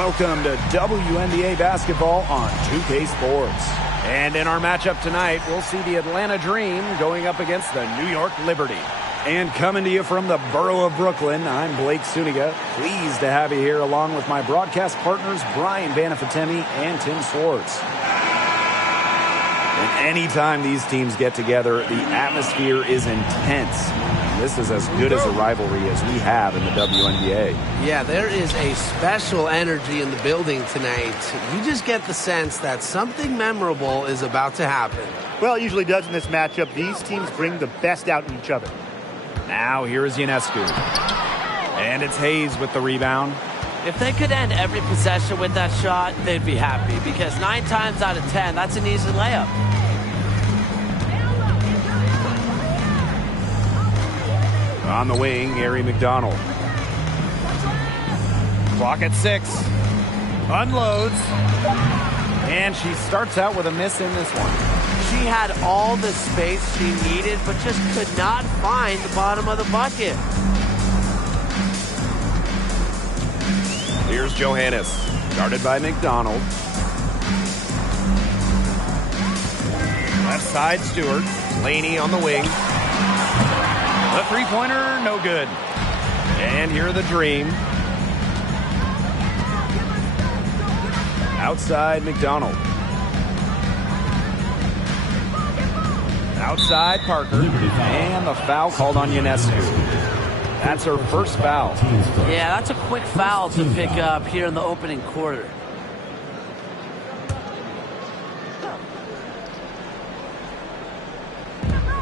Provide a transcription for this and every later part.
Welcome to WNBA basketball on 2K Sports. And in our matchup tonight, we'll see the Atlanta Dream going up against the New York Liberty. And coming to you from the borough of Brooklyn, I'm Blake Suniga. Pleased to have you here along with my broadcast partners, Brian Banafitemi and Tim Swartz. And anytime these teams get together, the atmosphere is intense. This is as good as a rivalry as we have in the WNBA. Yeah, there is a special energy in the building tonight. You just get the sense that something memorable is about to happen. Well, it usually does in this matchup. These teams bring the best out in each other. Now here is Ionescu. And it's Hayes with the rebound. If they could end every possession with that shot, they'd be happy. Because 9 times out of 10, that's an easy layup. On the wing, Gary McDonald. Clock at 6. Unloads. And she starts out with a miss in this one. She had all the space she needed, but just could not find the bottom of the bucket. Here's Johannes, guarded by McDonald. Left side, Stewart. Laney on the wing. The three-pointer, no good. And here are the Dream. Outside, McDonald. Outside, Parker. And the foul called on Ionescu. That's her first foul. Yeah, that's a quick foul to pick up here in the opening quarter.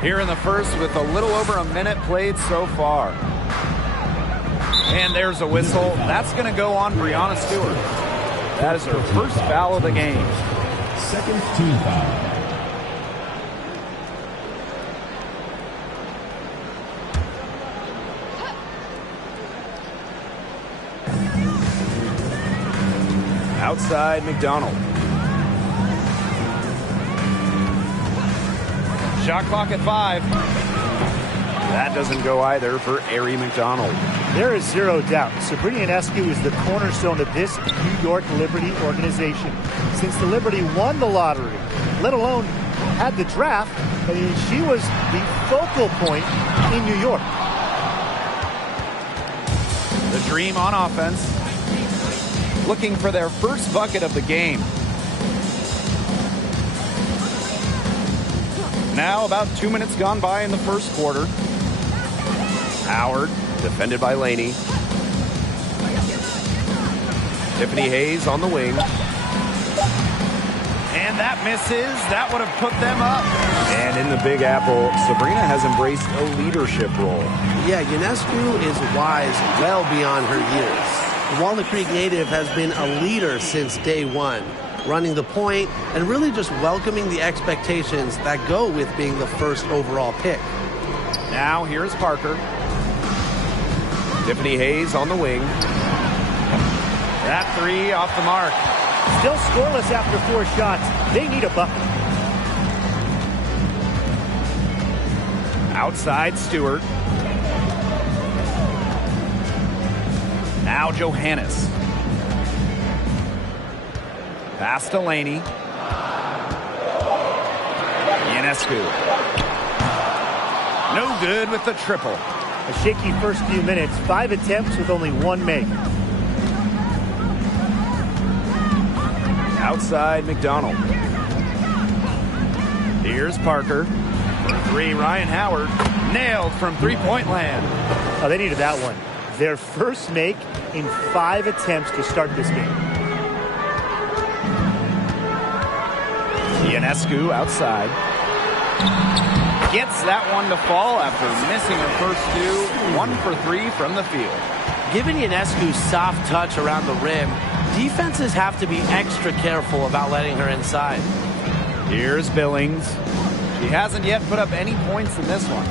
Here in the first with a little over a minute played so far. And there's a whistle. That's going to go on Breanna Stewart. That is her first foul of the game. Second team foul. Outside, McDonald. Shot clock at 5. That doesn't go either for Ari McDonald. There is zero doubt. Sabrina Ionescu is the cornerstone of this New York Liberty organization. Since the Liberty won the lottery, let alone had the draft, she was the focal point in New York. The Dream on offense, looking for their first bucket of the game. Now about 2 minutes gone by in the first quarter. Howard, defended by Laney. Tiffany Hayes on the wing. And that misses. That would have put them up. And in the Big Apple, Sabrina has embraced a leadership role. Yeah, Ionescu is wise well beyond her years. The Walnut Creek native has been a leader since day one, running the point and really just welcoming the expectations that go with being the first overall pick. Now here's Parker. Tiffany Hayes on the wing. That three off the mark. Still scoreless after 4 shots. They need a bucket. Outside, Stewart. Now Johannes. Pass to Laney. Ionescu. No good with the triple. A shaky first few minutes. 5 attempts with only 1 make. Outside, McDonald. Here's Parker. For 3, Ryan Howard. Nailed from three-point land. Oh, they needed that one. Their first make in 5 attempts to start this game. Ionescu outside. Gets that one to fall after missing her first 2. 1 for 3 from the field. Given Ionescu's soft touch around the rim, defenses have to be extra careful about letting her inside. Here's Billings. She hasn't yet put up any points in this one.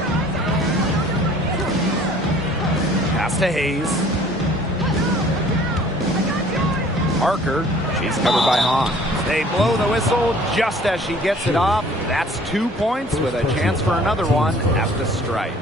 Pass to Hayes. Parker. She's covered by Hahn. They blow the whistle just as she gets it off. That's 2 points with a chance for another one at the stripe.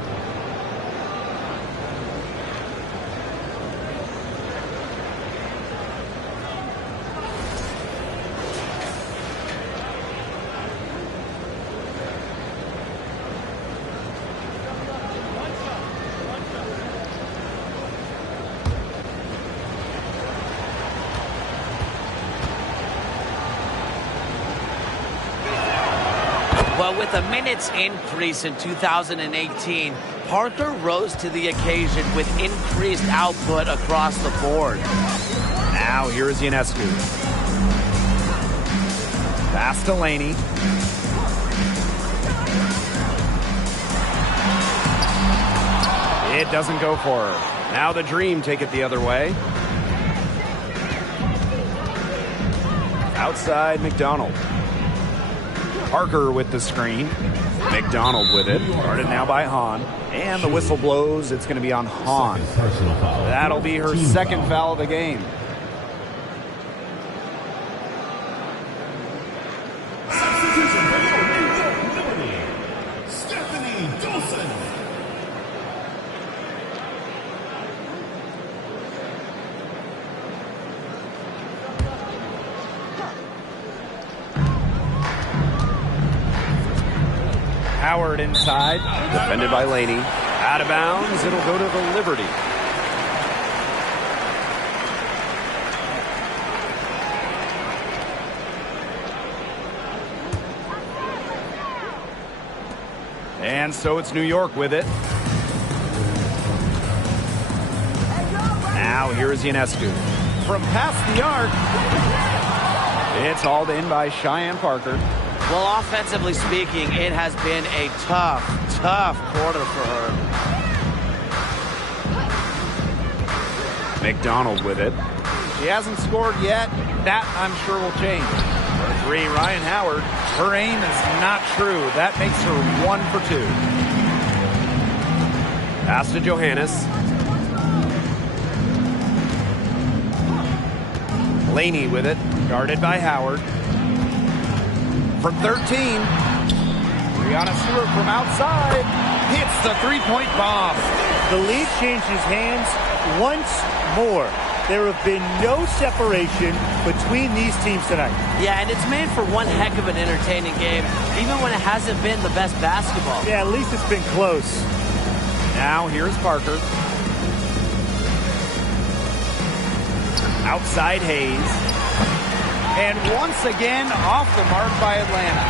Well, with a minutes increase in 2018, Parker rose to the occasion with increased output across the board. Now here is Ionescu. Pass to Laney. It doesn't go for her. Now the Dream take it the other way. Outside McDonald. Parker with the screen. McDonald with it. Guarded now by Hahn. And the whistle blows. It's going to be on Hahn. That'll be her second foul of the game. Howard inside, defended by Laney. Out of bounds, it'll go to the Liberty. And so it's New York with it. Now here is Ionescu. From past the arc, it's hauled in by Cheyenne Parker. Well, offensively speaking, it has been a tough quarter for her. McDonald with it. She hasn't scored yet. That, I'm sure, will change. For three, Ryan Howard. Her aim is not true. That makes her 1 for 2. Pass to Johannes. Laney with it. Guarded by Howard. From 13, Brianna Stewart from outside hits the three-point bomb. The lead changes hands once more. There have been no separation between these teams tonight. Yeah, and it's made for one heck of an entertaining game, even when it hasn't been the best basketball. Yeah, at least it's been close. Now here's Parker. Outside Hayes. And once again, off the mark by Atlanta.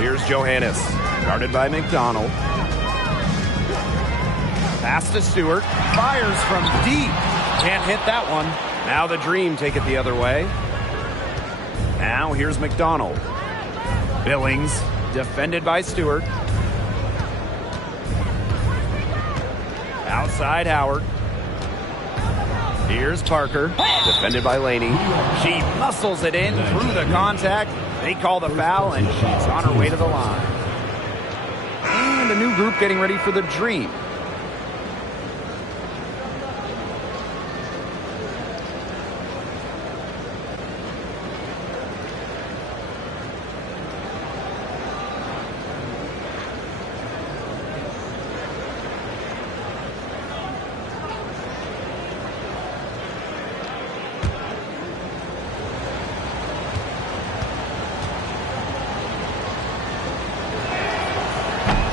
Here's Johannes, guarded by McDonald. Pass to Stewart. Fires from deep. Can't hit that one. Now the Dream take it the other way. Now here's McDonald. Billings, defended by Stewart. Outside Howard. Here's Parker, defended by Laney. She muscles it in through the contact. They call the foul, and she's on her way to the line. And a new group getting ready for the Dream.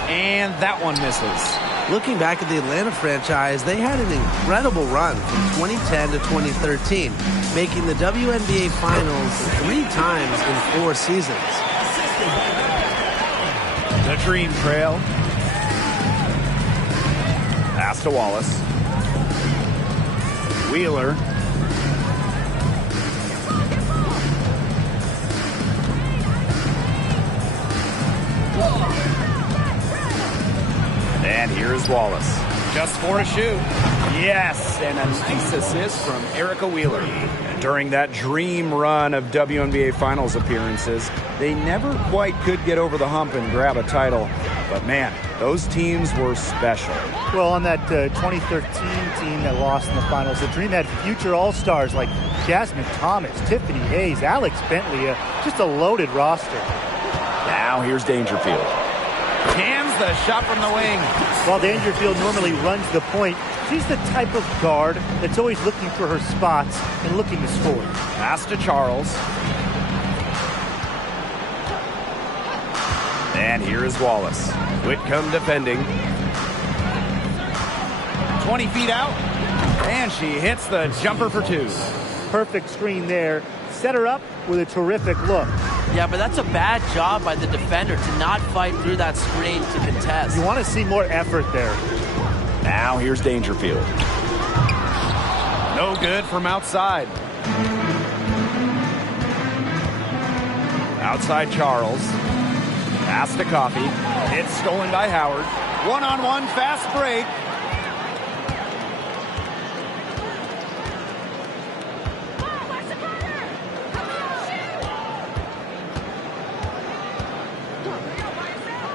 And that one misses. Looking back at the Atlanta franchise, they had an incredible run from 2010 to 2013, making the WNBA Finals 3 times in 4 seasons. The Dream trail. Pass to Wallace. Wheeler. And here's Wallace. Just for a shoot. Yes, and a nice assist from Erica Wheeler. And during that Dream run of WNBA Finals appearances, they never quite could get over the hump and grab a title. But man, those teams were special. Well, on that 2013 team that lost in the finals, the Dream had future All-Stars like Jasmine Thomas, Tiffany Hayes, Alex Bentley, just a loaded roster. Now here's Dangerfield. Cans the shot from the wing. While Dangerfield normally runs the point, she's the type of guard that's always looking for her spots and looking to score. Pass to Charles. And here is Wallace. Whitcomb defending. 20 feet out. And she hits the jumper for 2. Perfect screen there. set her up with a terrific look. Yeah, but that's a bad job by the defender to not fight through that screen to contest. You want to see more effort there. Now here's Dangerfield. No good from outside. Outside Charles. Pass to Coffey. It's stolen by Howard. One-on-one fast break.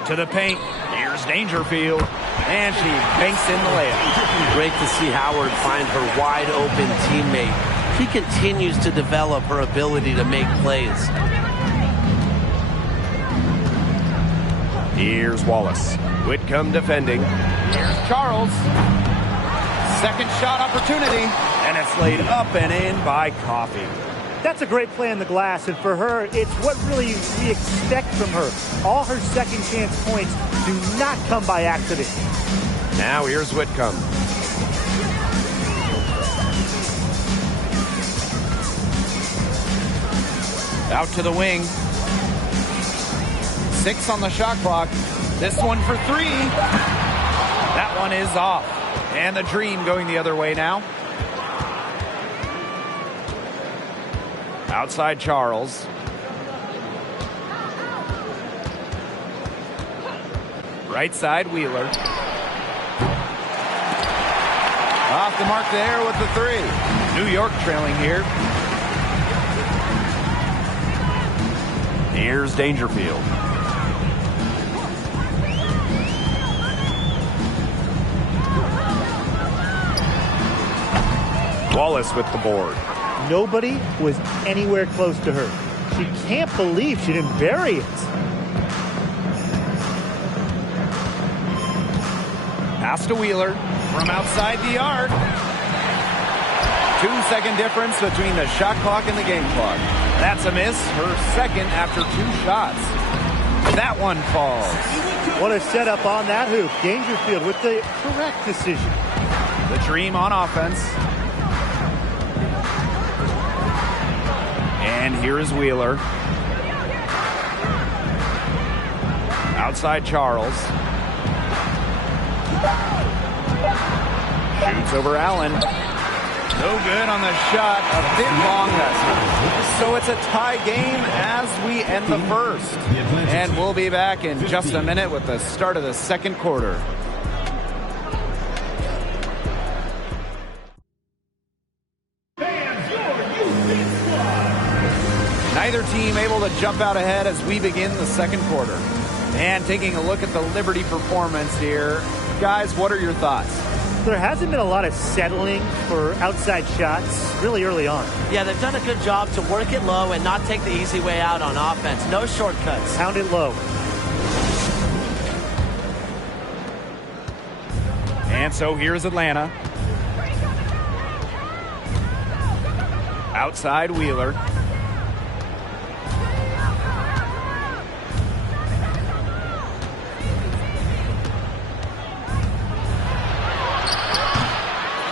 To the paint. Here's Dangerfield. And she banks in the layup. Great to see Howard find her wide open teammate. She continues to develop her ability to make plays. Here's Wallace. Whitcomb defending. Here's Charles. Second shot opportunity. And it's laid up and in by Coffey. That's a great play on the glass, and for her, it's what really we expect from her. All her second chance points do not come by accident. Now here's Whitcomb. Out to the wing. 6 on the shot clock. This one for 3. That one is off. And the Dream going the other way now. Outside Charles. Right side Wheeler. Off the mark there with the 3. New York trailing here. Here's Dangerfield. Wallace with the board. Nobody was anywhere close to her. She can't believe she didn't bury it. Pass to Wheeler from outside the arc. 2-second difference between the shot clock and the game clock. That's a miss. Her second after 2 shots. That one falls. What a setup on that hoop. Dangerfield with the correct decision. The Dream on offense. And here is Wheeler. Outside Charles. Shoots over Allen. No good on the shot. A bit long that time. So it's a tie game as we end the first. And we'll be back in just a minute with the start of the second quarter. Neither team able to jump out ahead as we begin the second quarter. And taking a look at the Liberty performance here. Guys, what are your thoughts? There hasn't been a lot of settling for outside shots really early on. Yeah, they've done a good job to work it low and not take the easy way out on offense. No shortcuts. Pound it low. And so here's Atlanta. Outside Wheeler.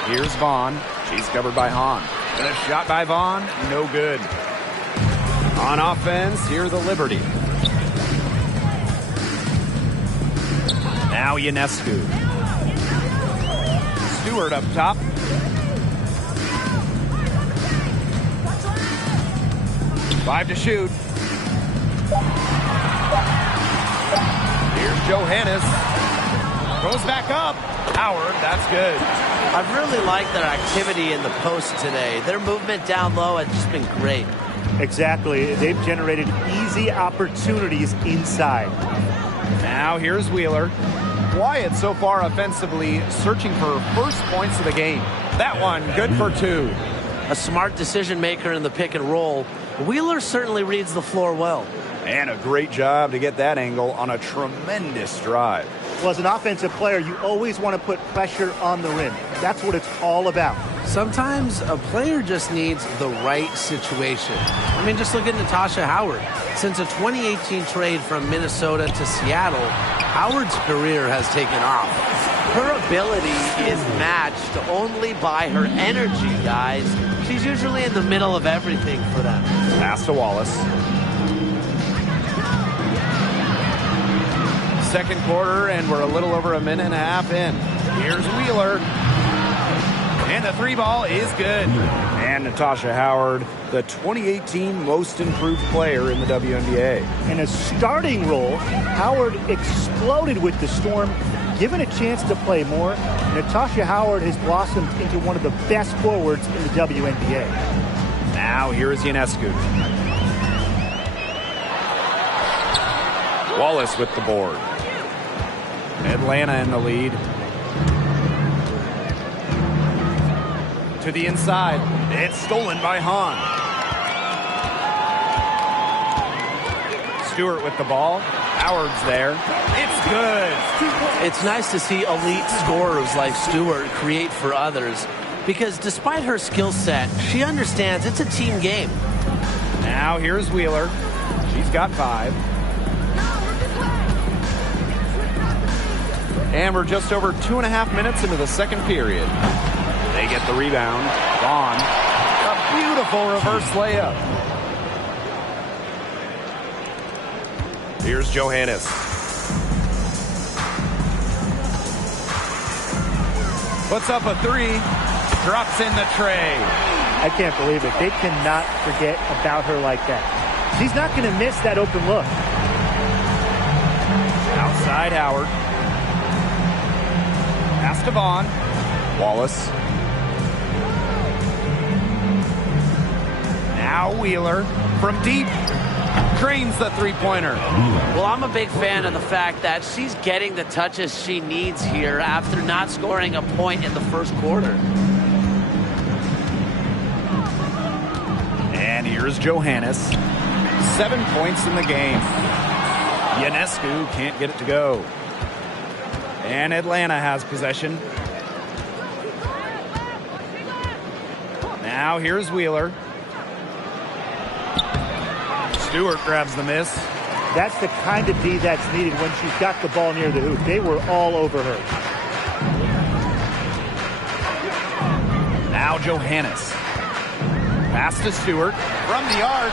Here's Vaughn. She's covered by Hahn. And a shot by Vaughn. No good. On offense, here the Liberty. Now Ionescu. Stewart up top. Five to shoot. Here's Johannes. Goes back up. Howard, that's good. I've really liked their activity in the post today. Their movement down low has just been great. Exactly. They've generated easy opportunities inside. Now here's Wheeler. Wyatt so far offensively searching for first points of the game. That one good for 2. A smart decision maker in the pick and roll. Wheeler certainly reads the floor well. And a great job to get that angle on a tremendous drive. Well, as an offensive player, you always want to put pressure on the rim. That's what it's all about. Sometimes a player just needs the right situation. I mean, just look at Natasha Howard. Since a 2018 trade from Minnesota to Seattle, Howard's career has taken off. Her ability is matched only by her energy, guys. She's usually in the middle of everything for them. Pass to Wallace. Second quarter, and we're a little over a minute and a half in. Here's Wheeler. And the three ball is good. And Natasha Howard, the 2018 most improved player in the WNBA. In a starting role, Howard exploded with the Storm. Given a chance to play more, Natasha Howard has blossomed into one of the best forwards in the WNBA. Now here is Ionescu. Wallace with the board. Atlanta in the lead. To the inside. It's stolen by Hahn. Stewart with the ball. Howard's there. It's good. It's nice to see elite scorers like Stewart create for others, because despite her skill set, she understands it's a team game. Now here's Wheeler. She's got 5. And we're just over 2.5 minutes into the second period. They get the rebound. Vaughn. A beautiful reverse layup. Here's Johannes. Puts up a 3. Drops in the tray. I can't believe it. They cannot forget about her like that. She's not going to miss that open look. Outside Howard. Pass to Vaughn. Wallace. Now Wheeler from deep. Drains the three-pointer. Well, I'm a big fan of the fact that she's getting the touches she needs here after not scoring a point in the first quarter. And here's Johannes. 7 points in the game. Ionescu can't get it to go. And Atlanta has possession. Now here's Wheeler. Stewart grabs the miss. That's the kind of D that's needed when she's got the ball near the hoop. They were all over her. Now Johannes. Pass to Stewart from the arc.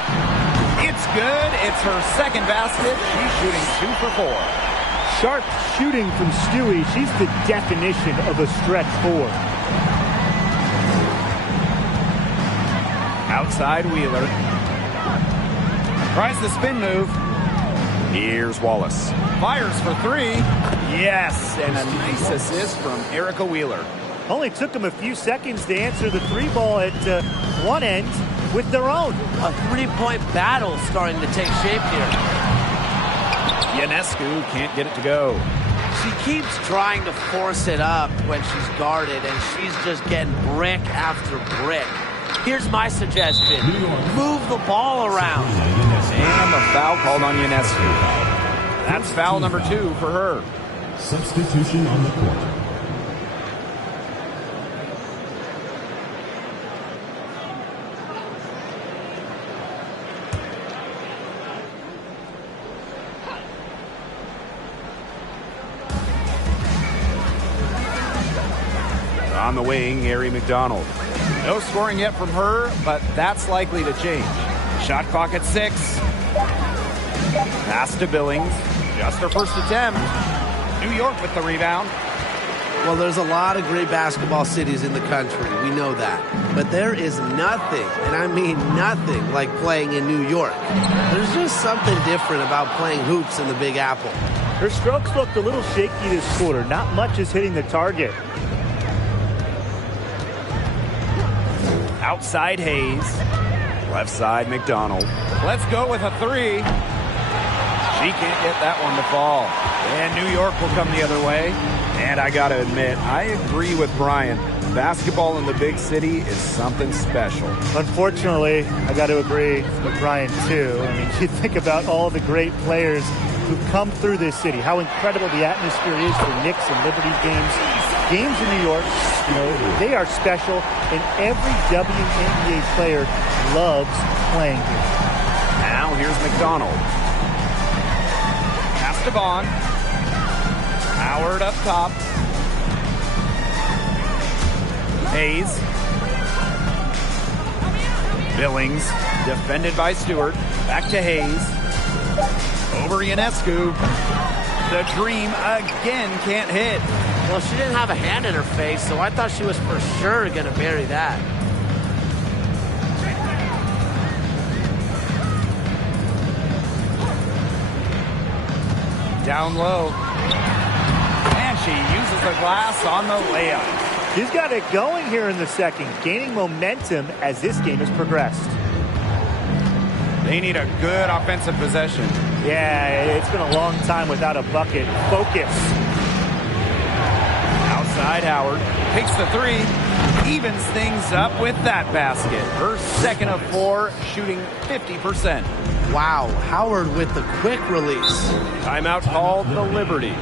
It's good. It's her second basket. She's shooting 2 for 4. Sharp shooting from Stewie. She's the definition of a stretch 4. Outside Wheeler. Tries the spin move. Here's Wallace. Fires for 3. Yes, and a nice assist from Erica Wheeler. Only took them a few seconds to answer the 3 ball at one end with their own. A 3-point battle starting to take shape here. Ionescu can't get it to go. She keeps trying to force it up when she's guarded, and she's just getting brick after brick. Here's my suggestion. Move the ball around. And a foul called on Ionescu. That's foul number 2 for her. Substitution on the court. On the wing, Ari McDonald. No scoring yet from her, but that's likely to change. Shot clock at 6. Pass to Billings. Just her first attempt. New York with the rebound. Well, there's a lot of great basketball cities in the country. We know that. But there is nothing, and I mean nothing, like playing in New York. There's just something different about playing hoops in the Big Apple. Her strokes looked a little shaky this quarter. Not much is hitting the target. Outside Hayes. Left side McDonald. Let's go with a 3. She can't get that one to fall. And New York will come the other way. And I got to admit, I agree with Brian. Basketball in the big city is something special. Unfortunately, I got to agree with Brian, too. I mean, you think about all the great players who've come through this city, how incredible the atmosphere is for Knicks and Liberty games. Games in New York, you know, they are special, and every WNBA player loves playing here. Now here's McDonald. Pass to Vaughn. Howard up top. Hayes. Billings, defended by Stewart. Back to Hayes. Over Ionescu. The Dream again can't hit. Well, she didn't have a hand in her face, so I thought she was for sure going to bury that. Down low. And she uses the glass on the layup. She's got it going here in the second, gaining momentum as this game has progressed. They need a good offensive possession. Yeah, it's been a long time without a bucket. Focus. Outside Howard. Takes the three. Evens things up with that basket. Her second of 4, shooting 50%. Wow, Howard with the quick release. Timeout called the Liberty.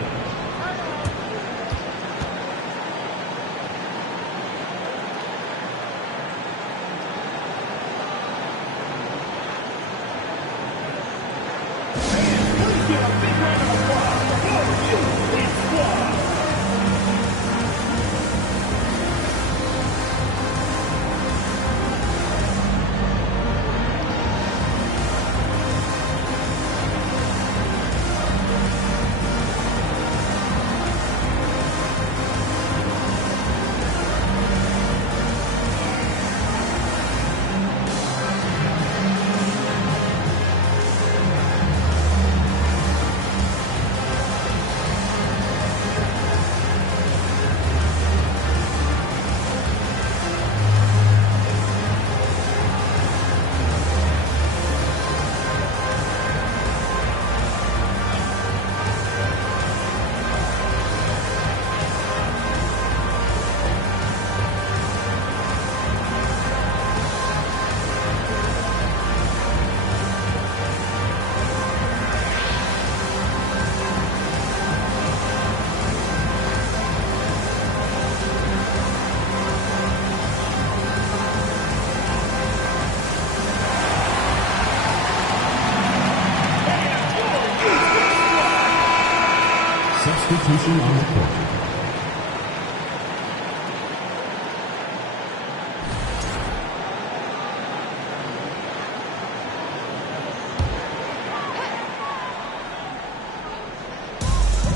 Substitution on the court.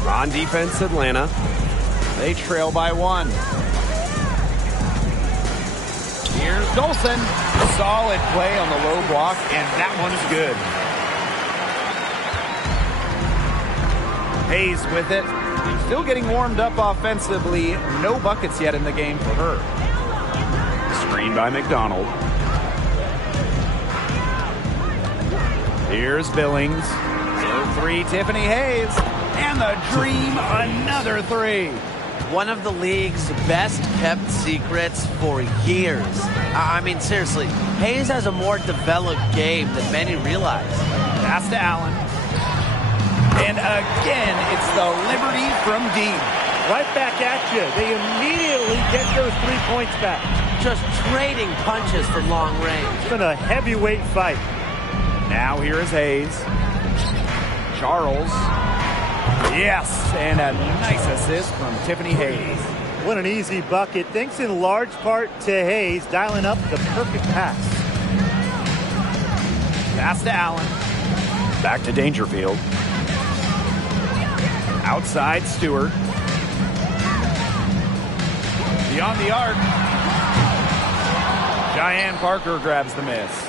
On defense, Atlanta. They trail by 1. Here's Dolson. Solid play on the low block, and that one's good. Hayes with it. Still getting warmed up offensively. No buckets yet in the game for her. Screen by McDonald. Here's Billings. Serve 3, Tiffany Hayes. And the Dream, another 3. One of the league's best kept secrets for years. I mean, seriously, Hayes has a more developed game than many realize. Pass to Allen. And again, it's the Liberty from deep. Right back at you. They immediately get those 3 points back. Just trading punches for long range. It's been a heavyweight fight. Now here is Hayes. Charles. Yes, and a nice assist from Tiffany Hayes. What an easy bucket. Thanks in large part to Hayes dialing up the perfect pass. Pass to Allen. Back to Dangerfield. Outside Stewart. Beyond the arc. Cheyenne Parker grabs the miss.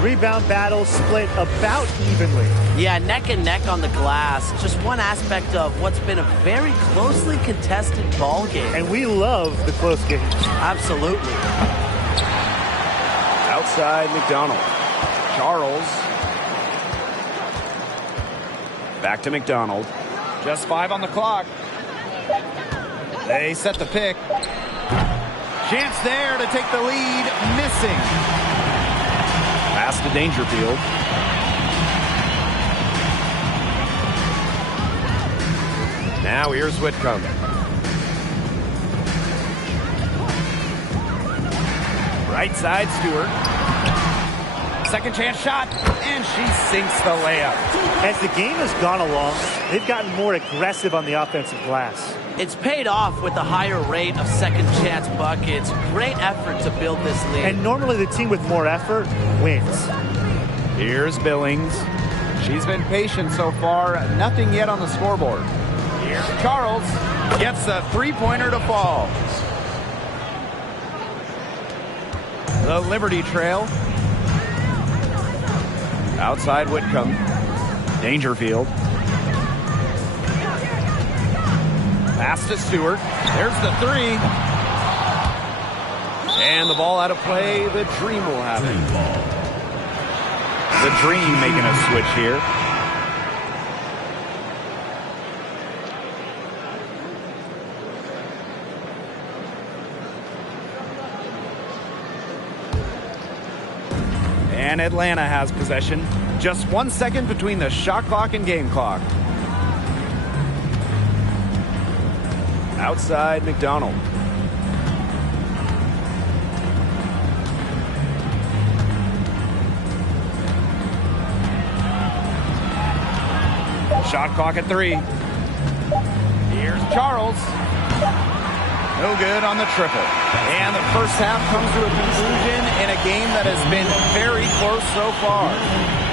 Rebound battle split about evenly. Yeah, neck and neck on the glass. Just one aspect of what's been a very closely contested ball game. And we love the close games. Absolutely. Outside McDonald. Charles. Back to McDonald. Just 5 on the clock. They set the pick. Chance there to take the lead. Missing. Pass to Dangerfield. Now here's Whitcomb. Right side Stewart. second chance shot, and she sinks the layup. As the game has gone along, they've gotten more aggressive on the offensive glass. It's paid off with the higher rate of second chance buckets. Great effort to build this lead. And normally the team with more effort wins. Here's Billings. She's been patient so far. Nothing yet on the scoreboard. Here's Charles. Gets the three-pointer to fall. The Liberty trail. Outside Whitcomb. Dangerfield. Pass to Stewart. There's the three. And the ball out of play. The Dream will have it. The Dream making a switch here. And Atlanta has possession. Just 1 second between the shot clock and game clock. Outside McDonald. Shot clock at 3. Here's Charles. No good on the triple. And the first half comes to a conclusion in a game that has been very close so far.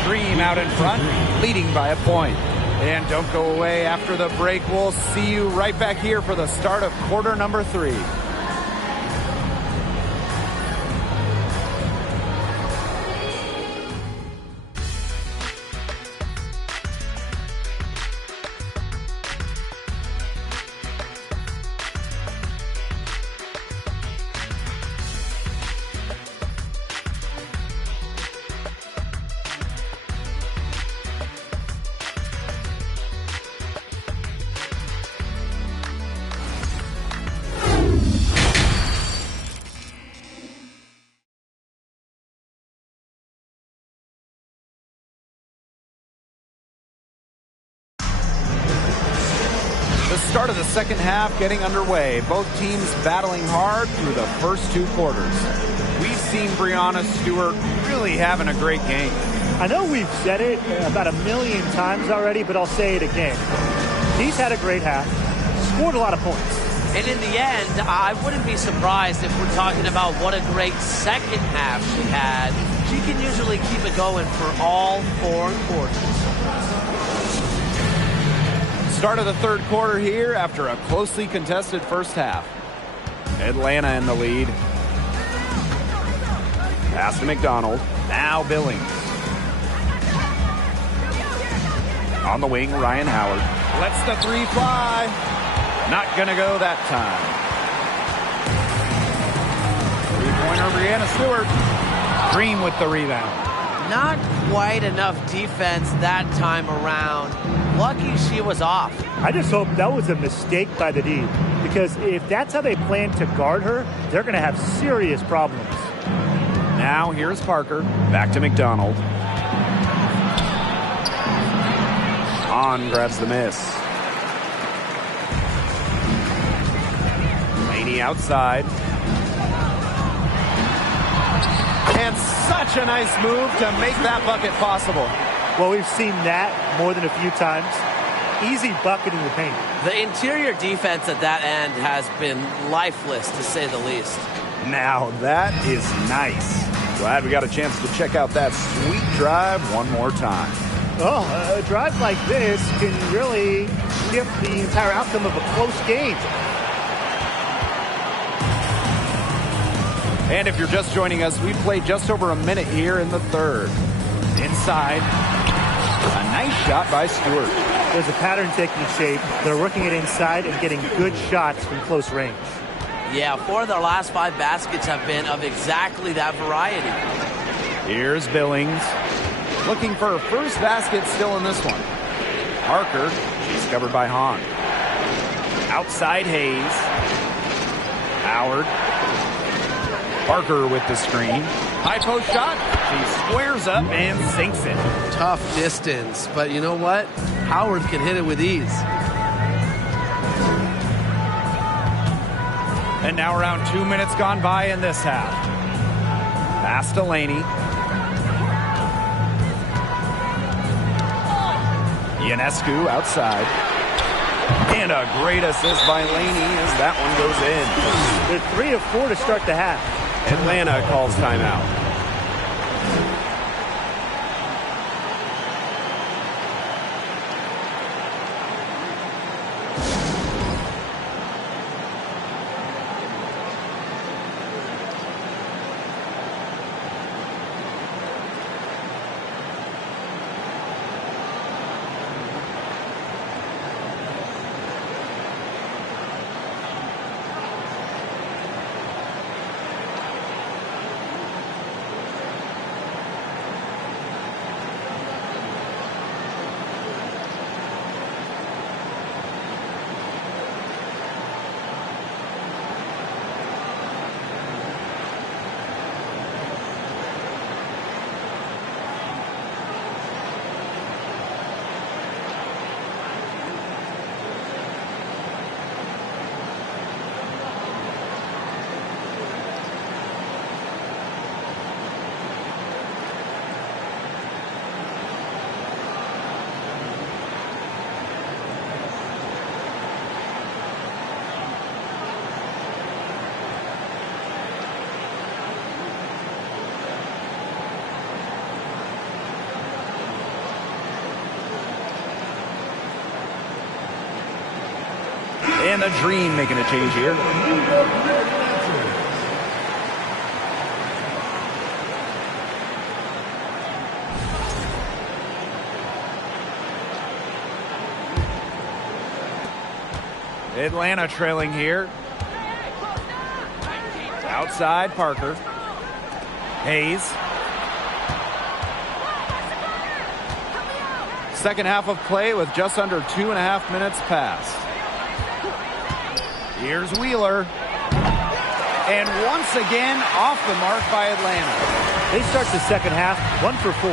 Dream out in front, leading by a point. And don't go away after the break. We'll see you right back here for the start of quarter number 3. Start of the second half getting underway. Both teams battling hard through the first 2 quarters. We've seen Breanna Stewart really having a great game. I know we've said it about 1,000,000 times already, but I'll say it again. She's had a great half, scored a lot of points. And in the end, I wouldn't be surprised if we're talking about what a great second half she had. She can usually keep it going for all 4 quarters. Start of the third quarter here after a closely contested first half. Atlanta in the lead. Pass to McDonald. Now Billings. On the wing, Ryan Howard. Lets the 3 fly. Not gonna go that time. 3-pointer Breanna Stewart. Dream with the rebound. Not quite enough defense that time around. Lucky she was off. I just hope that was a mistake by the D, because if that's how they plan to guard her, they're going to have serious problems. Now here's Parker. Back to McDonald. On grabs the miss. Laney outside. And such a nice move to make that bucket possible. Well, we've seen that more than a few times. Easy bucket in the paint. The interior defense at that end has been lifeless, to say the least. Now that is nice. Glad we got a chance to check out that sweet drive one more time. Oh, a drive like this can really shift the entire outcome of a close game. And if you're just joining us, we've played just over a minute here in the third. Inside, a nice shot by Stewart. There's a pattern taking shape. They're working it inside and getting good shots from close range. Yeah, 4 of their last 5 baskets have been of exactly that variety. Here's Billings. Looking for her first basket still in this one. Parker, she's covered by Hahn. Outside Hayes. Howard. Parker with the screen. High post shot. She squares up and sinks it. Tough distance, but you know what? Howard can hit it with ease. And now around 2 minutes gone by in this half. Pass to Laney. Ionescu outside. And a great assist by Laney as that one goes in. They're 3 of 4 to start the half. Atlanta calls timeout. And the Dream making a change here. Atlanta trailing here. Outside Parker. Hayes. Second half of play with just under 2.5 minutes passed. Here's Wheeler. And once again, off the mark by Atlanta. They start the second half 1 for 4.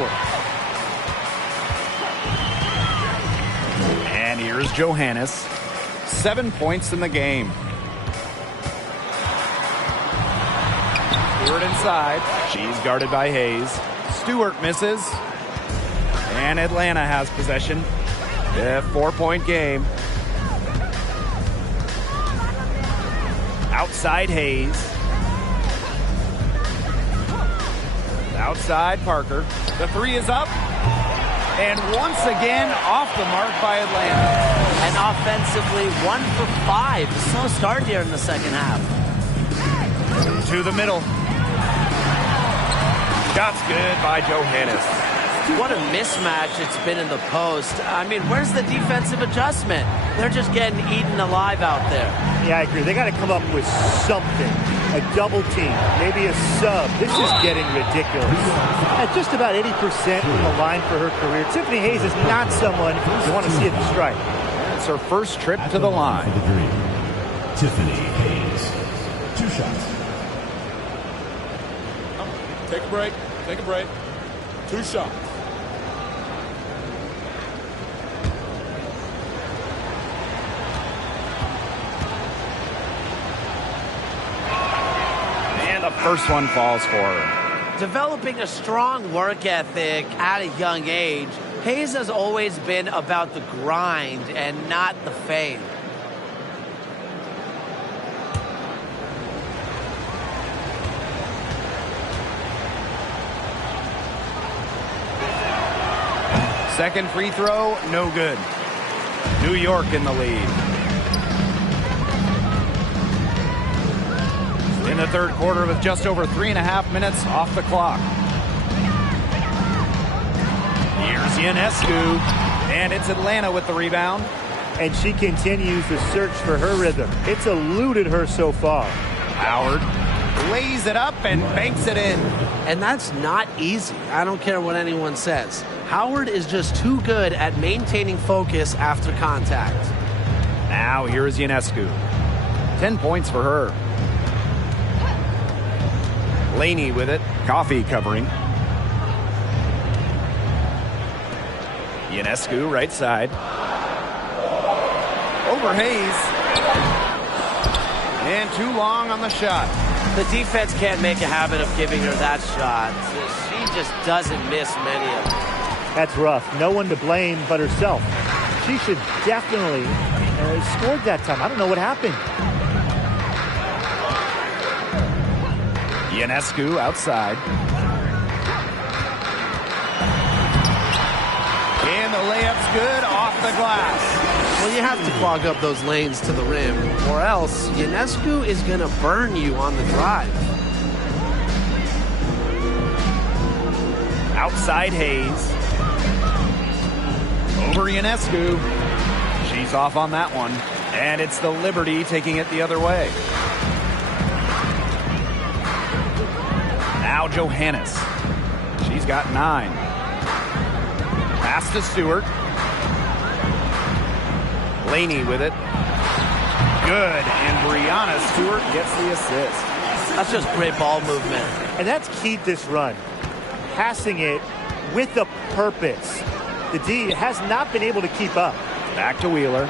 And here's Johannes. 7 points in the game. Stewart inside. She's guarded by Hayes. Stewart misses. And Atlanta has possession. A 4-point game. Outside Hayes. Outside Parker. The 3 is up. And once again, off the mark by Atlanta. And offensively, 1 for 5. A slow start here in the second half. To the middle. Shots good by Johannes. What a mismatch it's been in the post. I mean, where's the defensive adjustment? They're just getting eaten alive out there. Yeah, I agree. They got to come up with something. A double team, maybe a sub. This is getting ridiculous. At just about 80% from the line for her career, Tiffany Hayes is not someone you want to see at the strike. It's her first trip to the line. For the Dream, Tiffany Hayes. 2 shots. Take a break. Take a break. 2 shots. And the first one falls for her. Developing a strong work ethic at a young age, Hayes has always been about the grind and not the fame. Second free throw, no good. New York in the lead. In the third quarter with just over 3.5 minutes off the clock. Here's Ionescu, and it's Atlanta with the rebound. And she continues to search for her rhythm. It's eluded her so far. Howard lays it up and banks it in. And that's not easy. I don't care what anyone says. Howard is just too good at maintaining focus after contact. Now here's Ionescu. 10 points for her. Laney with it. Coffee covering. Ionescu right side. Over Hayes. And too long on the shot. The defense can't make a habit of giving her that shot. She just doesn't miss many of them. That's rough. No one to blame but herself. She should definitely have scored that time. I don't know what happened. Ionescu outside. And the layup's good off the glass. Well, you have to clog up those lanes to the rim, or else Ionescu is going to burn you on the drive. Outside Hayes. Over Ionescu. She's off on that one. And it's the Liberty taking it the other way. Now Johannes. She's got 9. Pass to Stewart. Laney with it. Good. And Brianna Stewart gets the assist. That's just great ball movement. And that's keyed this run. Passing it with a purpose. The D has not been able to keep up. Back to Wheeler.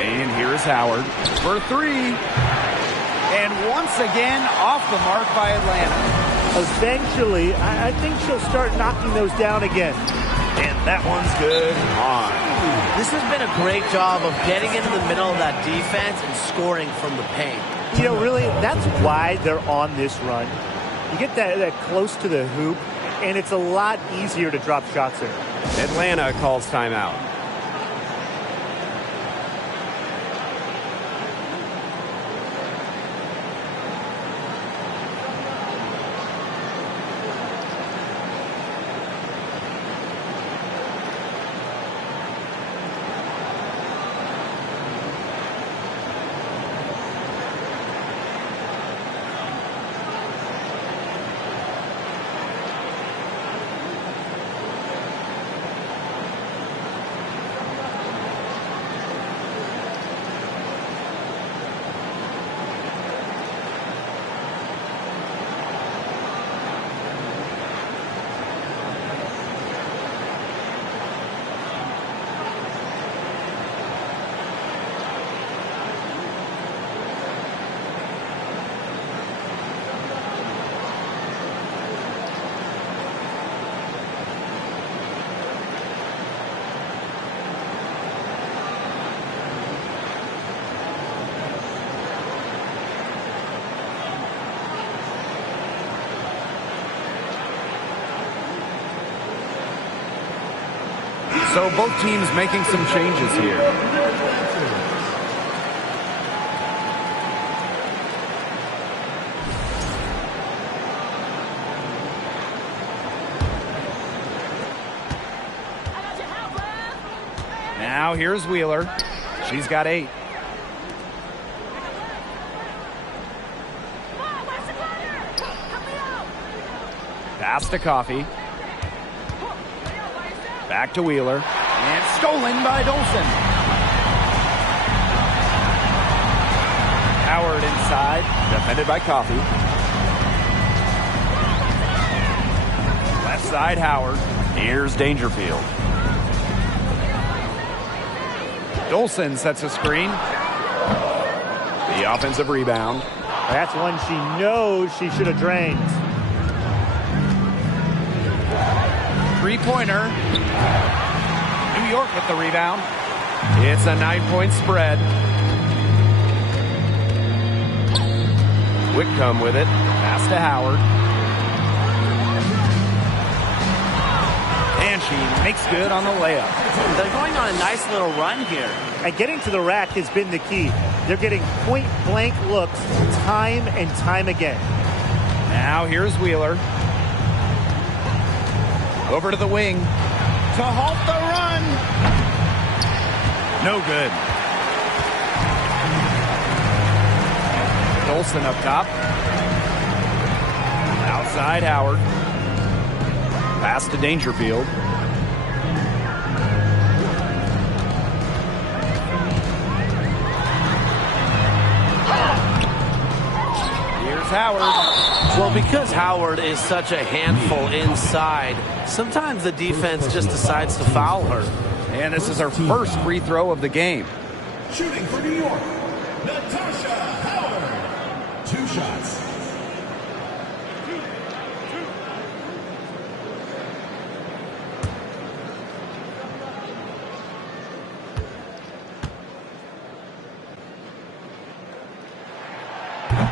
And here is Howard for 3. And once again, off the mark by Atlanta. Eventually, I think she'll start knocking those down again. And that one's good on. This has been a great job of getting into the middle of that defense and scoring from the paint. You know, really, that's why they're on this run. You get that close to the hoop, and it's a lot easier to drop shots there. Atlanta calls timeout. So both teams making some changes here. Now here's Wheeler. She's got 8. Pass to Coffey. Back to Wheeler. And stolen by Dolson. Howard inside. Defended by Coffey. Left side Howard. Here's Dangerfield. Dolson sets a screen. The offensive rebound. That's one she knows she should have drained. Three-pointer. New York with the rebound. It's a 9-point spread. Whitcomb with it. Pass to Howard. And she makes good on the layup. They're going on a nice little run here. And getting to the rack has been the key. They're getting point-blank looks time and time again. Now here's Wheeler. Over to the wing. To halt the run. No good. Dolson up top. Outside Howard. Pass to Dangerfield. Here's Howard. Well, because Howard is such a handful inside, sometimes the defense just decides to foul her. And this is her first free throw of the game. Shooting for New York, Natasha Howard. 2 shots.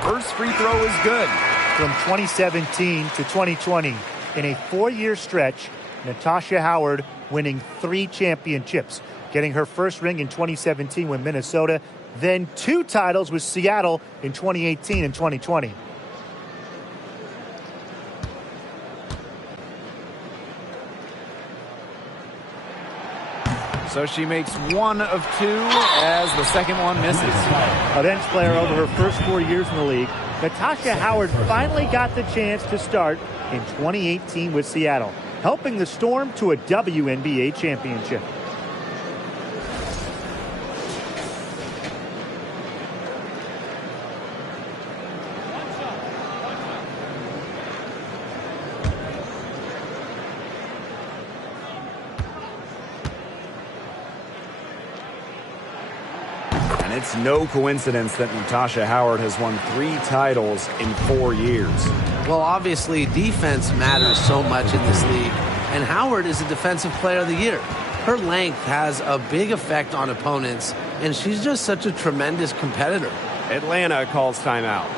First free throw is good. From 2017 to 2020, in a 4-year stretch, Natasha Howard winning 3 championships, getting her first ring in 2017 with Minnesota, then 2 titles with Seattle in 2018 and 2020. So she makes 1 of 2 as the second one misses. A bench player over her first 4 years in the league, Natasha Howard finally got the chance to start in 2018 with Seattle, helping the Storm to a WNBA championship. It's no coincidence that Natasha Howard has won 3 titles in 4 years. Well, obviously, defense matters so much in this league, and Howard is a Defensive Player of the Year. Her length has a big effect on opponents, and she's just such a tremendous competitor. Atlanta calls timeout.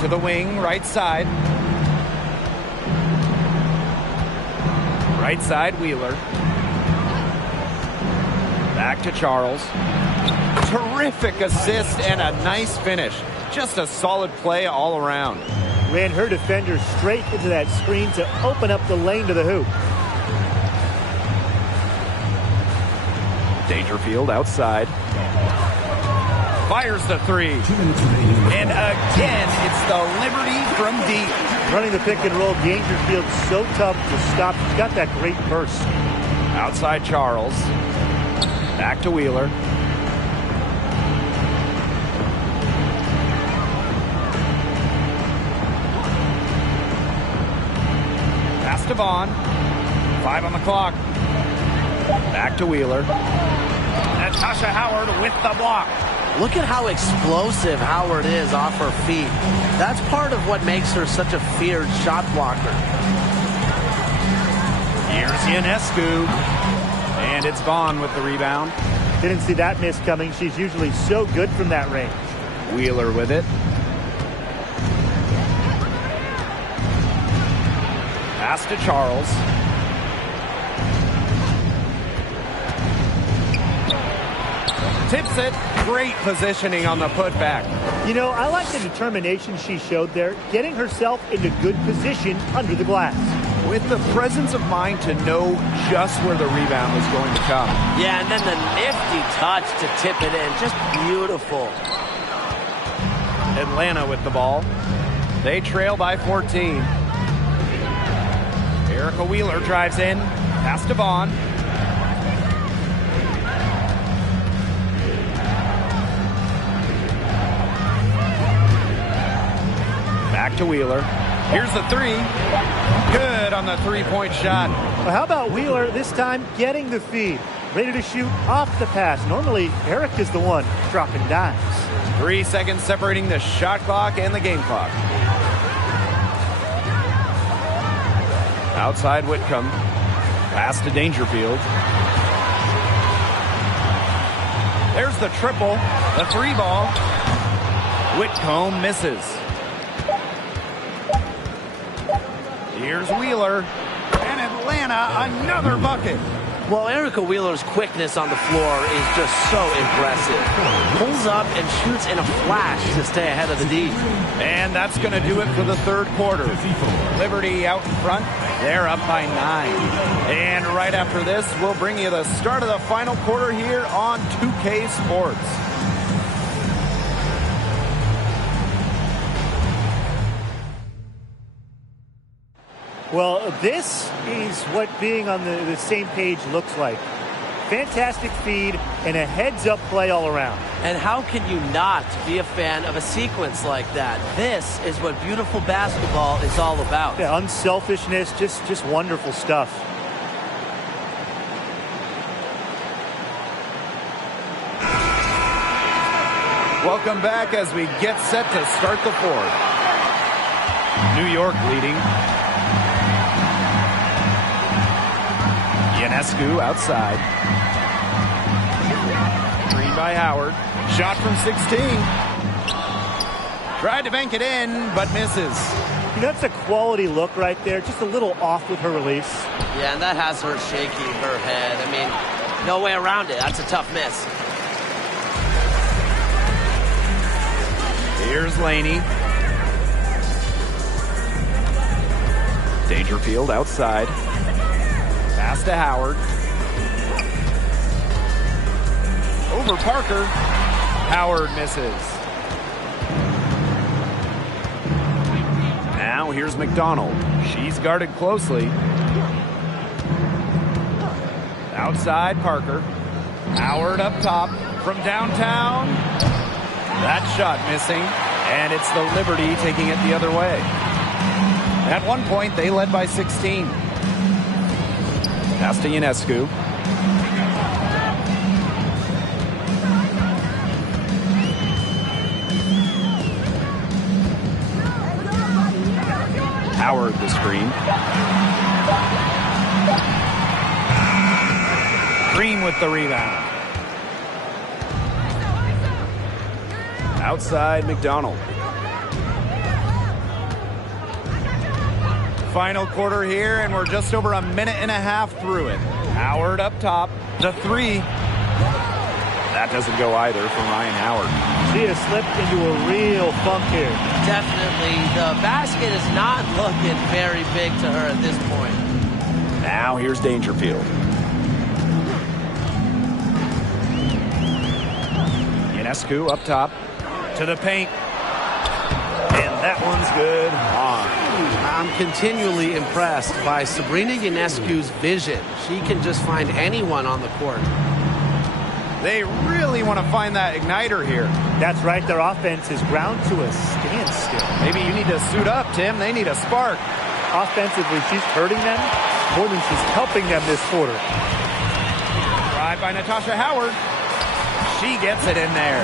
To the wing, right side. Right side, Wheeler. Back to Charles. Terrific assist and a nice finish. Just a solid play all around. Ran her defender straight into that screen to open up the lane to the hoop. Dangerfield outside. Fires the 3. And again, it's the Liberty from deep. Running the pick and roll, Dangerfield so tough to stop. She's got that great burst. Outside Charles. Back to Wheeler. Pass to Vaughn. 5 on the clock. Back to Wheeler. Natasha Howard with the block. Look at how explosive Howard is off her feet. That's part of what makes her such a feared shot blocker. Here's Ionescu. And it's Vaughn with the rebound. Didn't see that miss coming. She's usually so good from that range. Wheeler with it. Pass to Charles. Tips it. Great positioning on the putback. You know, I like the determination she showed there, getting herself into good position under the glass. With the presence of mind to know just where the rebound was going to come. Yeah, and then the nifty touch to tip it in. Just beautiful. Atlanta with the ball. They trail by 14. Erica Wheeler drives in. Pass to Vaughn. Back to Wheeler. Here's the 3. Good on on the three-point shot. Well, how about Wheeler this time getting the feed? Ready to shoot off the pass. Normally, Eric is the one dropping dimes. 3 seconds separating the shot clock and the game clock. Outside Whitcomb. Pass to Dangerfield. There's the triple. The three ball. Whitcomb misses. Here's Wheeler. And Atlanta, another bucket. Well, Erica Wheeler's quickness on the floor is just so impressive. Pulls up and shoots in a flash to stay ahead of the D. And that's going to do it for the third quarter. Liberty out in front. They're up by 9. And right after this, we'll bring you the start of the final quarter here on 2K Sports. Well, this is what being on the same page looks like. Fantastic feed and a heads-up play all around. And how can you not be a fan of a sequence like that? This is what beautiful basketball is all about. Yeah, unselfishness, just wonderful stuff. Welcome back as we get set to start the fourth. New York leading. Ionescu outside. Green by Howard. Shot from 16. Tried to bank it in, but misses. You know, that's a quality look right there. Just a little off with her release. Yeah, and that has her shaking her head. I mean, no way around it. That's a tough miss. Here's Laney. Dangerfield outside. Pass to Howard. Over Parker. Howard misses. Now here's McDonald. She's guarded closely. Outside Parker. Howard up top from downtown. That shot missing, and it's the Liberty taking it the other way. At one point, they led by 16. Pass to Ionescu. Howard the screen. Green with the rebound. Outside McDonald. Final quarter here, and we're just over a minute and a half through it. Howard up top. The three. That doesn't go either for Ryan Howard. She has slipped into a real funk here. Definitely. The basket is not looking very big to her at this point. Now here's Dangerfield. Ionescu up top. To the paint. And that one's good. I'm continually impressed by Sabrina Ionescu's vision. She can just find anyone on the court. They really want to find that igniter here. That's right. Their offense is ground to a standstill. Maybe you need to suit up, Tim. They need a spark. Offensively, she's hurting them more than she's helping them this quarter. Drive by Natasha Howard. She gets it in there.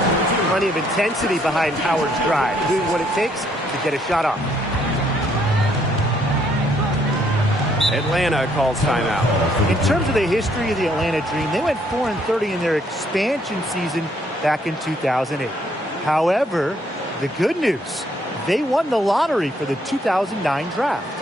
Plenty of intensity behind Howard's drive, doing what it takes to get a shot off. Atlanta calls timeout. In terms of the history of the Atlanta Dream, they went 4-30 in their expansion season back in 2008. However, the good news, they won the lottery for the 2009 draft.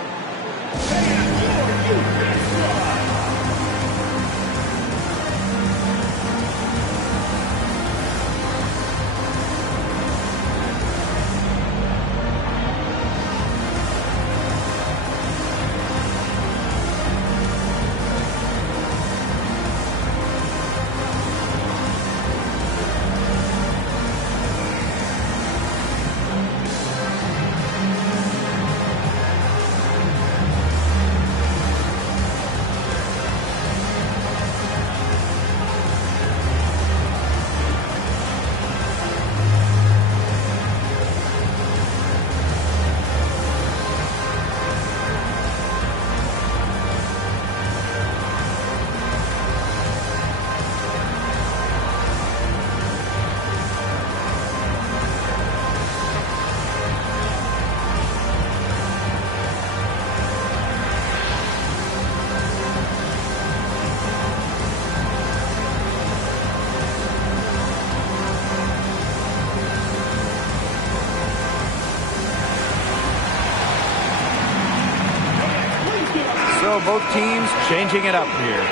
So both teams changing it up here.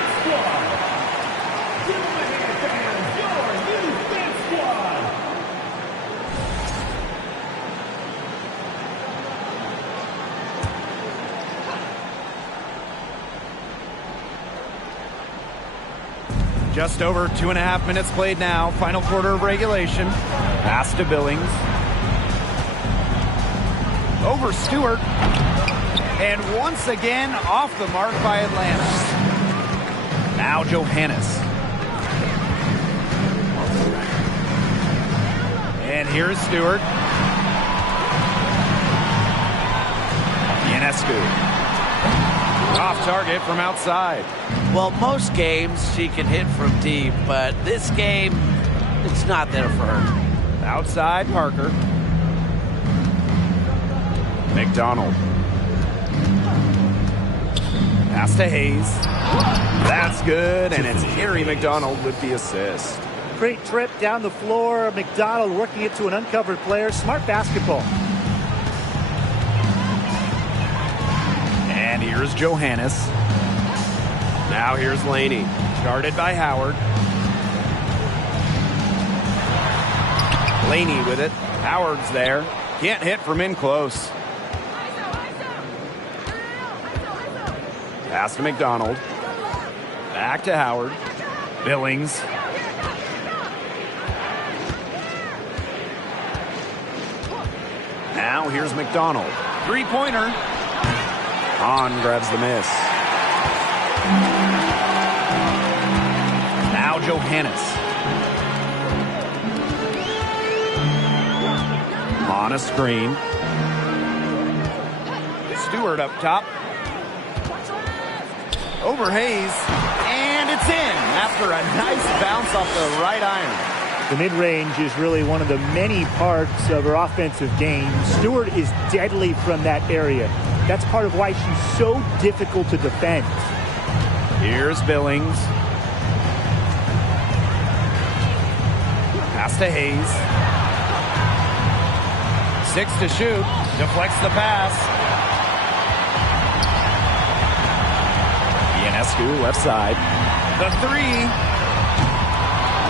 Just over 2.5 minutes played now. Final quarter of regulation. Pass to Billings. Over Stewart. And once again, off the mark by Atlanta. Now Johannes. And here's Stewart. Ionescu. Off target from outside. Well, most games she can hit from deep, but this game, it's not there for her. Outside, Parker. McDonald. Pass to Hayes. That's good, and it's Harry McDonald with the assist. Great trip down the floor. McDonald working it to an uncovered player. Smart basketball. And here's Johannes. Now here's Laney. Guarded by Howard. Laney with it. Howard's there. Can't hit from in close. Pass to McDonald. Back to Howard. Billings. Now here's McDonald. Three-pointer. Hahn grabs the miss. Now Johannes. On a screen. Stewart up top. Over Hayes. And it's in after a nice bounce off the right iron. The mid-range is really one of the many parts of her offensive game. Stewart is deadly from that area. That's part of why she's so difficult to defend. Here's Billings. Pass to Hayes. 6 to shoot. Deflects the pass. Ionescu left side. The three.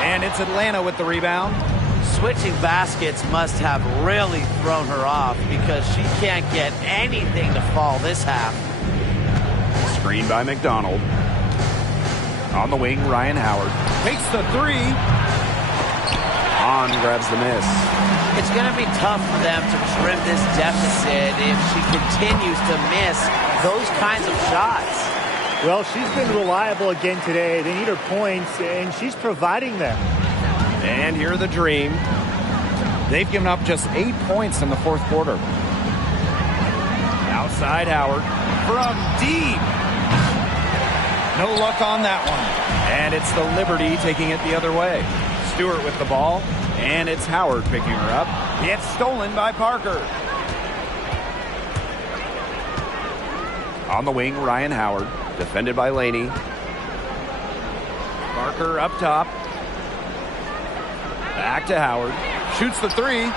And it's Atlanta with the rebound. Switching baskets must have really thrown her off because she can't get anything to fall this half. Screen by McDonald. On the wing, Ryan Howard. Takes the three. On grabs the miss. It's going to be tough for them to trim this deficit if she continues to miss those kinds of shots. Well, she's been reliable again today. They need her points, and she's providing them. And here the Dream. They've given up just 8 points in the fourth quarter. Outside Howard from deep. No luck on that one. And it's the Liberty taking it the other way. Stewart with the ball, and it's Howard picking her up. It's stolen by Parker. On the wing, Ryan Howard. Defended by Laney. Parker up top. Back to Howard. Shoots the three.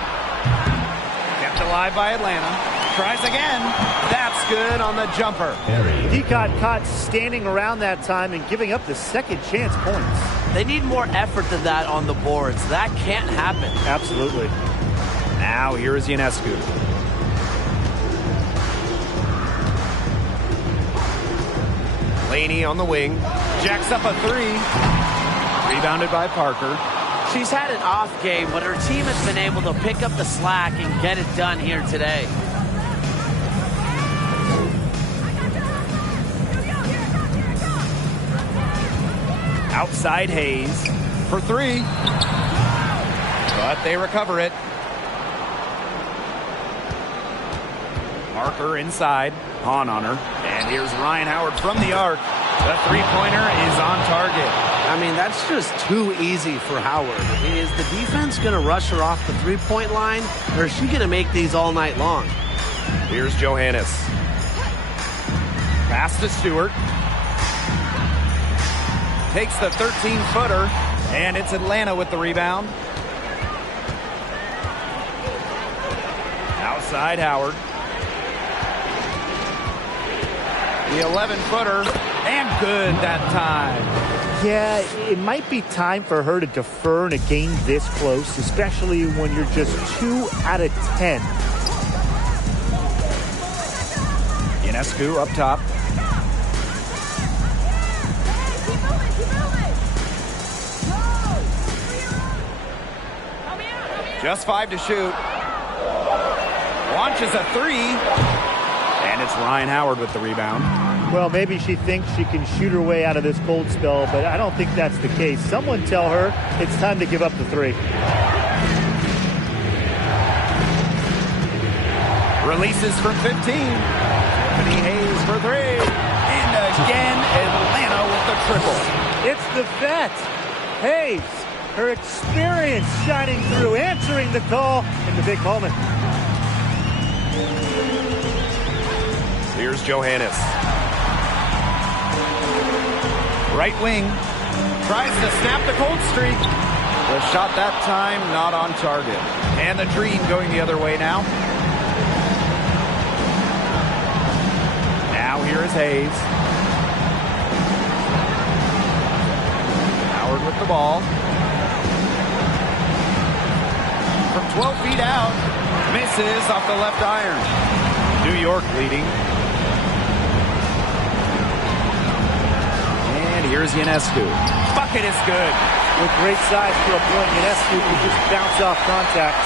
Kept alive by Atlanta. Tries again. That's good on the jumper. Peacock caught standing around that time and giving up the second chance points. They need more effort than that on the boards. That can't happen. Absolutely. Now here is Ionescu. Laney on the wing. Jacks up a three. Rebounded by Parker. She's had an off game, but her team has been able to pick up the slack and get it done here today. Outside Hayes for three. But they recover it. Parker inside. Hahn on her. And here's Ryan Howard from the arc. The three-pointer is on target. I mean, that's just too easy for Howard. Is the defense going to rush her off the three-point line, or is she going to make these all night long? Here's Johannes. Pass to Stewart. Takes the 13-footer, and it's Atlanta with the rebound. Outside Howard. The 11-footer, and good that time. Yeah, it might be time for her to defer in a game this close, especially when you're just 2 out of 10. Ionescu up top. Just 5 to shoot. Launches a 3. And it's Ryan Howard with the rebound. Well, maybe she thinks she can shoot her way out of this cold spell, but I don't think that's the case. Someone tell her it's time to give up the 3. Releases from 15. Tiffany Hayes for 3. And again, Atlanta with the triple. It's the vet, Hayes. Her experience shining through, answering the call in the big moment. Here's Johannes. Right wing. Tries to snap the cold streak. The shot that time not on target. And the Dream going the other way now. Now here is Hayes. Howard with the ball. From 12 feet out. Misses off the left iron. New York leading. And here's Ionescu. Bucket is good. With great size for a point, Ionescu can just bounce off contact.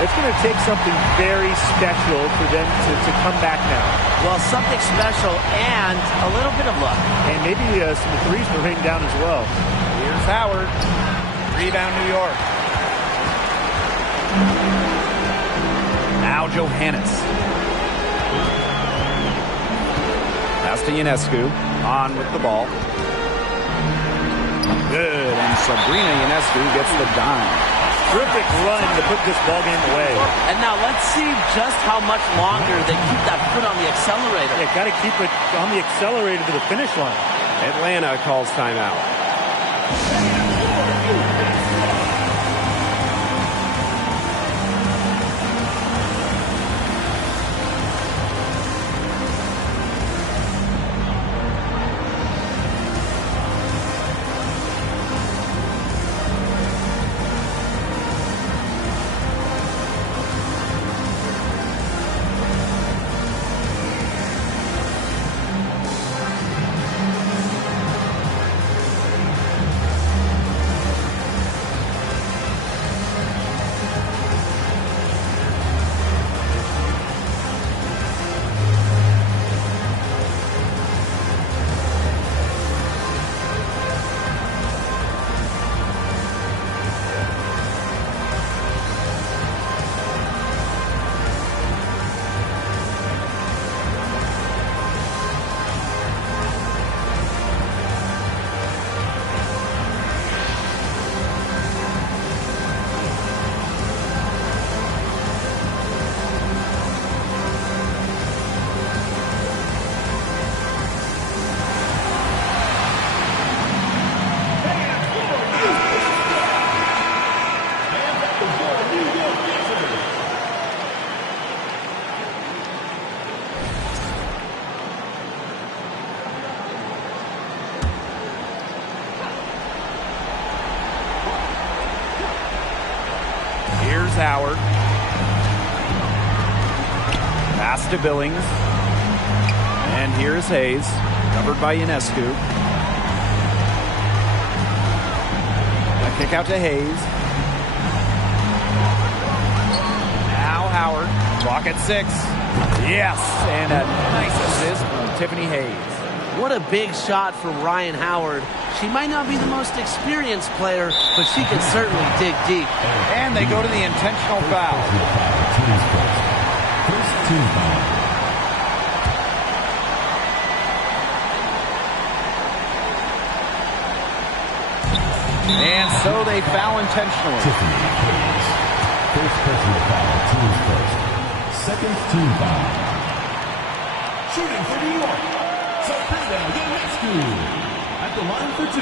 It's going to take something very special for them to come back now. Well, something special and a little bit of luck. And maybe some threes to rain down as well. Here's Howard. Rebound New York. Now Johannes. Pass to Ionescu. On with the ball. Good. And Sabrina Ionescu gets the dime. Terrific run to put this ball game away. And now let's see just how much longer they keep that foot on the accelerator. They got to keep it on the accelerator to the finish line. Atlanta calls timeout. Howard. Pass to Billings. And here's Hayes, covered by Ionescu. A kick out to Hayes. Now Howard. Clock at 6. Yes, and a nice assist from Tiffany Hayes. What a big shot from Ryan Howard. She might not be the most experienced player, but she can certainly dig deep. And they go to the intentional foul. First team foul. And so they foul intentionally. Tiffany Hayes. First personal foul, team's first. Second team foul. Shooting for New York. Sabrina Ionescu. At the line for 2. 2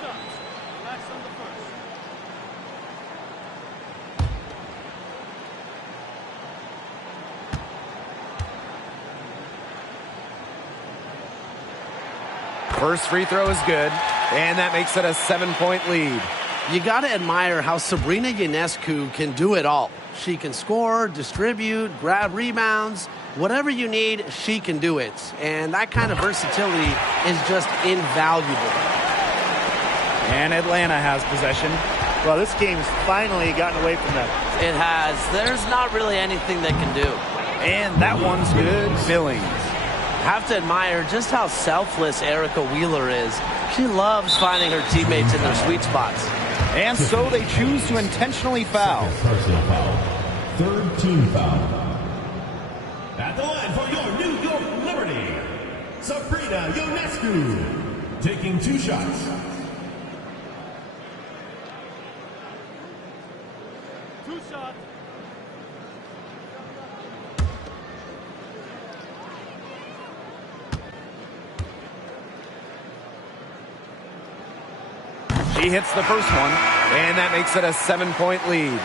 shots. Relax on the first. First free throw is good, and that makes it a 7-point lead. You got to admire how Sabrina Ionescu can do it all. She can score, distribute, grab rebounds. Whatever you need, she can do it. And that kind of versatility is just invaluable. And Atlanta has possession. Well, this game's finally gotten away from them. It has. There's not really anything they can do. And that one's good. Billings. Have to admire just how selfless Erica Wheeler is. She loves finding her teammates in their sweet spots. And so they choose to intentionally foul. Personal foul. Third team foul. At the line for your New York Liberty, Sabrina Ionescu, taking 2 shots. Two shots. She hits the first one, and that makes it a 7-point lead.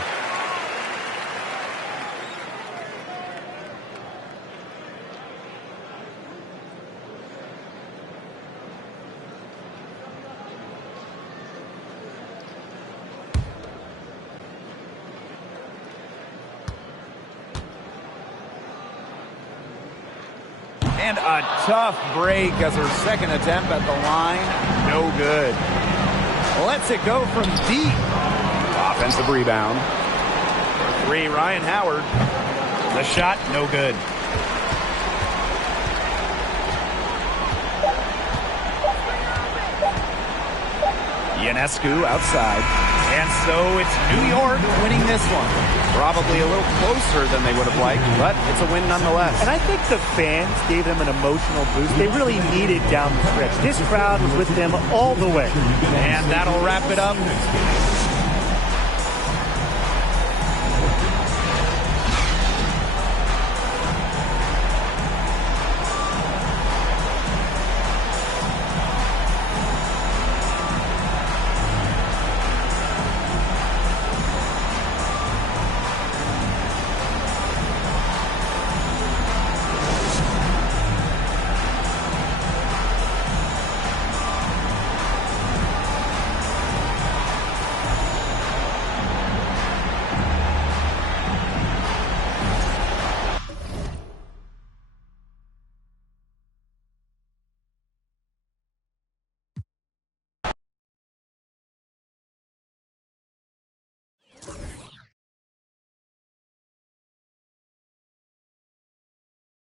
And a tough break as her second attempt at the line. No good. Lets it go from deep. Offensive rebound. For 3, Ryan Howard. The shot, no good. Ionescu outside. And so it's New York winning this one. Probably a little closer than they would have liked, but it's a win nonetheless. And I think the fans gave them an emotional boost. They really needed down the stretch. This crowd was with them all the way. And that'll wrap it up.